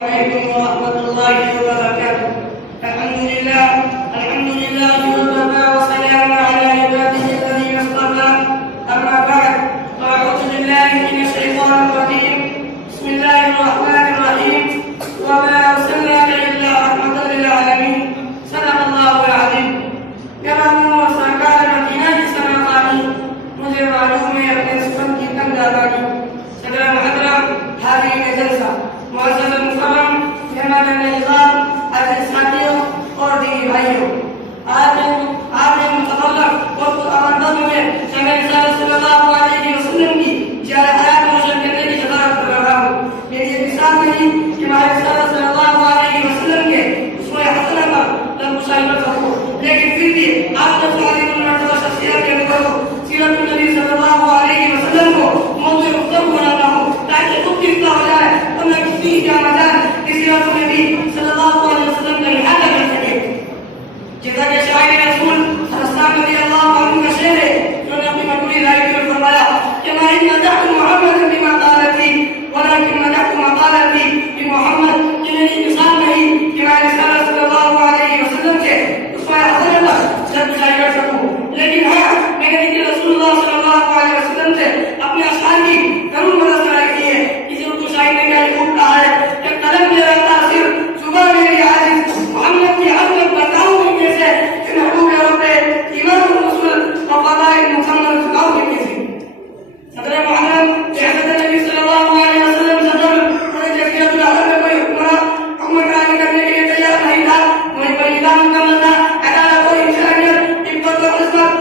عليكم ورحمة الله وبركاته. الحمد لله وكفى وسلام على عباده الذين اصطفى. أما بعد فأعوذ بالله من الشيطان الرجيم. بسم الله الرحمن الرحيم. وما أرسلناك إلا رحمة للعالمين. صدق الله العظيم. كلام وسكان مدينة سماقاني. मुझे मालूम है अपने सुखम की तंगदारी सदर मुहतरम हाज़रीन जलसा मुअज़्ज़ज़ मुकर्रम मेहमान इज़्ज़त अज़ीज़ साथियों और दीनी भाइयों, आज मुतअल्लिक़ वक्त आमदन में जनाब सल्लल्लाहु अलैहि वसल्लम की जाए हयात रोशन करने की सदारत कर रहा हूँ। मेरी ये मिसाल नहीं कि हमारे सल्लल्लाहु अलैहि वसल्लम के उसमें हसना पर तब मुशाहिदा करो, लेकिन फिर भी आपने सारी मुनाज़ा शख्सियत के अनुभव सीरत नबी सल्लल्लाहु अलैहि वसल्लम को मौजूद गुफ्तगू बनाता हूँ ताकि खुद कितना हो जाए तो मैं किसी क्या मजाक इस सीरत नबी सल्लल्लाहु अलैहि वसल्लम का इहाता कर सके। जैसा कि शायर रसूल हसन रज़ियल्लाहु अन्हु का शेर है, उन्होंने अपनी मकबूल राय में फरमाया कि मैं मदह मोहम्मद बिमा क़ालती वलाकिन मदह मा क़ालती कि मोहम्मद की मेरी मिसाल नहीं कि मैं सल्लल्लाहु अलैहि वसल्लम के उसमें हसन पर जब शायर कर सकूं, लेकिन हाँ मैंने रसूलुल्लाह सल्लल्लाहु अलैहि वसल्लम से अपने अशआर की जरूर मदद कराई की है। किसी उर्दू शायर ने क्या खूब कहा है कि कलम मेरा तासिर जुबान मेरी आजिज़ मोहम्मद की अज़मत बताऊं कैसे कि महबूब रब्बे इमाम रसूल वफ़दाइल मुकम्मल झुकाऊं कैसे। सदर मुहर्रम हज़रत नबी सल्लल्लाहु अलैहि वसल्लम सदर और जज़ीरतुल अरब में कोई हुक्मरानी करने के लिए तैयार नहीं था, कोई निज़ाम मुकम्मल था, अदालत और इंसानियत इब्बत और इज़्ज़त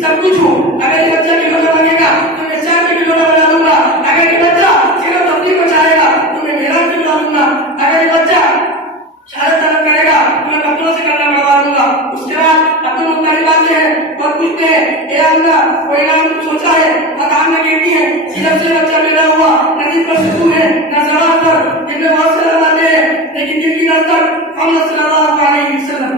सब कुछ हूँ। अगर ये बच्चा खिलौना बनेगा तो मैं 4 के खिलौना बना दूंगा। अगर ये बच्चा सिर्फ अपनी बचाएगा तो मैं मेरा खिलौना दूंगा। अगर ये बच्चा शहादत तलब करेगा तो मैं कपड़ों से करना करवा दूंगा। उसके बाद अब्दुल मुत्तलिब आते हैं और पूछते हैं, ए अल्लाह कोई नाम सोचा है? मकान में गिरती है, सिर्फ से बच्चा पैदा हुआ, नदी पर शुरू है, न जवाब पर, जिनमें बहुत से आते हैं, लेकिन जिनकी नजर मोहम्मद सल्लल्लाहु अलैहि वसल्लम।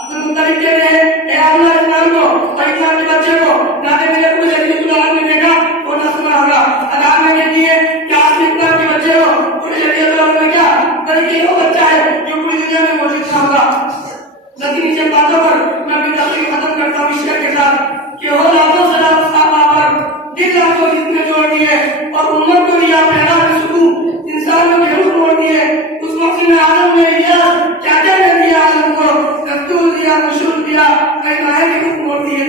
अब्दुल मुत्तलिब कह रहे हैं, ए अल्लाह इस नाम को और इस्लाम के बच्चे को ना दे मेरे पूरे जज़ीरतुल अरब में देखा और न सुना होगा। अदाब में कहती है कि आप इस्लाम के बच्चे को पूरे जज़ीरतुल अरब में क्या बल्कि वो बच्चा है जो पूरी दुनिया में मौजूद होगा। लेकिन इन बातों पर मैं अपनी तस्वीर खत्म करता हूँ इश्क के साथ कि हो लाखों सलाम साहबा पर दिल आपको जितने जोड़ दिए और उम्मत को दिया पैदा सुकून, इंसानों के रूह मोड़ दिए। उस मौसम आलम में क्या क्या कर दिया आलम को, दस्तूर दिया, मशहूर दिया, कई माहे के रूह मोड़ दिए।